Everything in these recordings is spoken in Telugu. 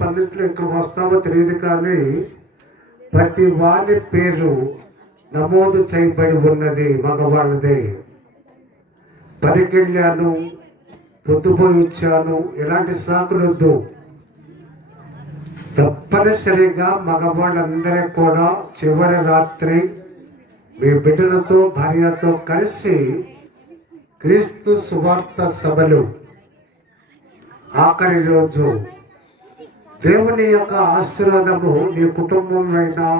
12 ఇక్కడికి వస్తామో తెలియదు, కానీ ప్రతి వారి పేరు నమోదు చేయబడి ఉన్నది మగవాళ్ళదే. పనికెళ్ళాను, పొద్దుపోయి వచ్చాను, ఇలాంటి సాకులొద్దు. తప్పనిసరిగా మగవాళ్ళందరూ కూడా చివరి రాత్రి మీ బిడ్డలతో భార్యతో కలిసి క్రీస్తు సువార్త సభలు ఆఖరి రోజు దేవుని యొక్క ఆశీర్వాదము నీ కుటుంబంలో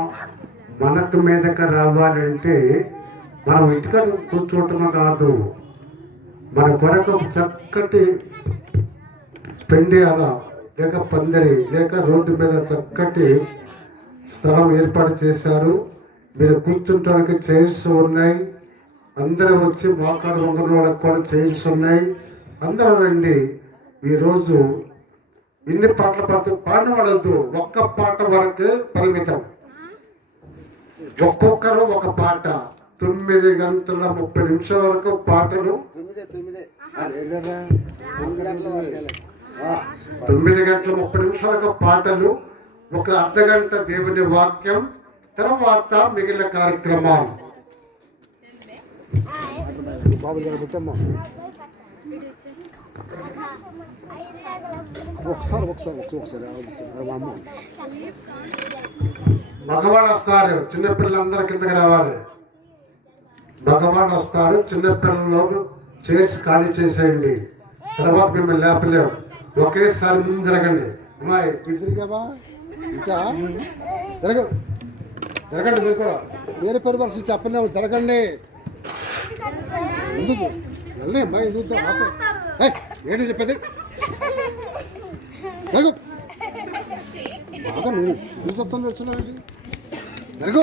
మనకు మీదకి రావాలంటే మనం ఇంటికాడ కూర్చోవటమే కాదు, మన కొరకు చక్కటి పెండి అలా లేక పందిరి లేక రోడ్డు మీద చక్కటి స్థలం ఏర్పాటు చేశారు. మీరు కూర్చుంటానికి చైర్స్ ఉన్నాయి. అందరూ వచ్చి మోకాడు వంగన వాళ్ళకి కూడా చైర్స్ ఉన్నాయి. అందరూ రండి. ఈరోజు ఇన్ని పాటలు పాడవడద్దు, ఒక్క పాట వరకే పరిమితం. ఒక్కొక్కరు ఒక పాట. 9 గంటల 30 నిమిషాల వరకు పాటలు. 9 గంటల 30 నిమిషాలకు పాటలు, ఒక అర్ధగంట దేవుని వాక్యం, తర్వాత మిగిలిన కార్యక్రమాలు. మగవాడు వస్తారు, చిన్నపిల్లలందరూ కిందకి రావాలి. మగవాడు వస్తారు, చిన్నపిల్లలు చైర్స్ ఖాళీ చేసేయండి. తర్వాత మిమ్మల్ని లేపలేము. ఒకేసారి ముందు జరగండి. అమ్మాయి ఇంకా జరగండి. మీరు కూడా వేరే పరివర్తన చెప్పలేము, జరగండి. ఎందుకు వెళ్ళి అమ్మాయి ఎందుకు ఏంటి చెప్పేది? జరగ బాగా మీరు చెప్తాను, జరగ